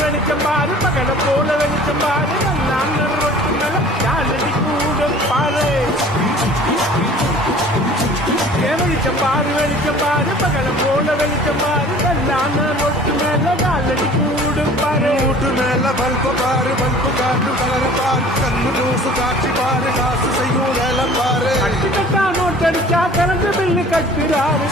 வெளிச்சம் பாரு மகளை போல வெளிச்சம் பாரு ரொட்டு மேல யாழடி கூட பாரு வெளிச்சம் பாரு மகளை போல வெளிச்சம் பாரு ரொட்டு மேல யாழடி கூட பாரு வீட்டு மேல பல்பு பாரு பல்பு காட்டு கலர பாரு கண்ணு தூசு காட்சி பாரு காசு செய்யும் வேலை பாரு கட்டா நோட்டடிச்சா கலந்து பில்லு கட்டுறாரு